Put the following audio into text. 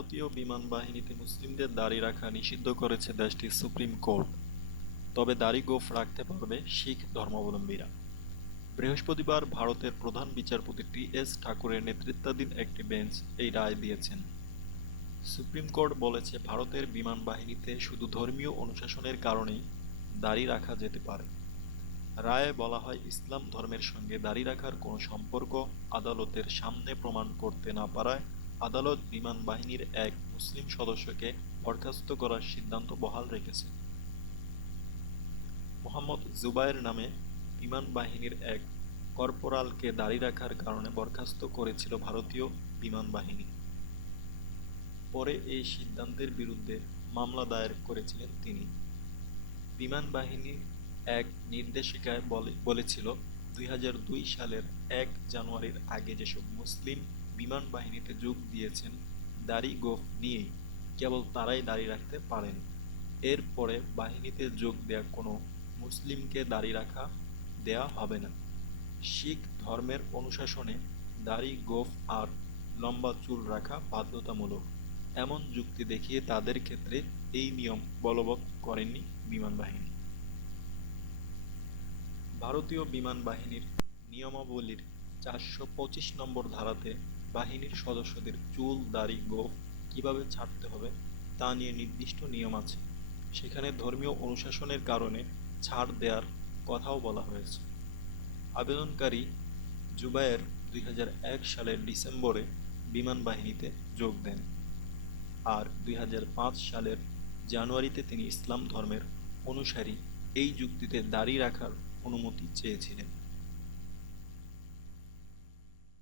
ভারতীয় বিমান বাহিনীতে মুসলিমদের দাড়ি রাখা নিষিদ্ধ করেছে দেশটির সুপ্রিম কোর্ট। তবে দাড়ি গোঁফ রাখতে পারবে শিখ ধর্মাবলম্বীরা। বৃহস্পতিবার ভারতের প্রধান বিচারপতি টি এস ঠাকুরের নেতৃত্বাধীন একটি বেঞ্চ এই রায় দিয়েছেন। সুপ্রিম কোর্ট বলেছে, ভারতের বিমান বাহিনীতে শুধু ধর্মীয় অনুশাসনের কারণেই দাড়ি রাখা যেতে পারে। রায়ে বলা হয়, ইসলাম ধর্মের সঙ্গে দাড়ি রাখার কোনো সম্পর্ক আদালতের সামনে প্রমাণ করতে না পারায় আদালত বিমান বাহিনীর এক মুসলিম সদস্যকে বরখাস্ত করার সিদ্ধান্ত বহাল রেখেছে। মোহাম্মদ জুবায়ের নামে বিমান বাহিনীর এক কর্পোরালকে দাড়ি রাখার কারণে বরখাস্ত করেছিল ভারতীয় বিমান বাহিনী। পরে এই সিদ্ধান্তের বিরুদ্ধে মামলা দায়ের করেছিলেন তিনি। বিমান বাহিনীর এক নির্দেশিকায় বলে বলেছিল, দুই হাজার দুই সালের এক জানুয়ারির আগে যেসব মুসলিম বিমান বাহিনীতে যোগ দিয়েছেন দাড়ি গোঁফ নিয়েই। কেবল তারাই দাড়ি রাখতে পারেন। এরপরে বাহিনীতে যোগ দেয়া কোনো মুসলিমকে দাড়ি রাখা দেয়া হবে না। শিখ ধর্মের অনুশাসনে দাড়ি গোফ আর লম্বা চুল রাখা বাধ্যতামূলক। এমন যুক্তি দেখিয়ে তাদের ক্ষেত্রে এই নিয়ম বলবৎ করেননি বিমান বাহিনী। ভারতীয় বিমান বাহিনীর নিয়মাবলীর চারশো পঁচিশ নম্বর ধারাতে বাহিনীর সদস্যদের চুল, দাড়ি, গোফ কীভাবে ছাড়তে হবে তা নিয়ে নির্দিষ্ট নিয়ম আছে। সেখানে ধর্মীয় অনুশাসনের কারণে ছাড় দেওয়ার কথাও বলা হয়েছে। আবেদনকারী জুবায়ের দুই হাজার এক সালের ডিসেম্বরে বিমান বাহিনীতে যোগ দেন আর দুই হাজার পাঁচ সালের জানুয়ারিতে তিনি ইসলাম ধর্মের অনুসারী। এই যুক্তিতে দাড়ি রাখার অনুমতি চেয়েছিলেন।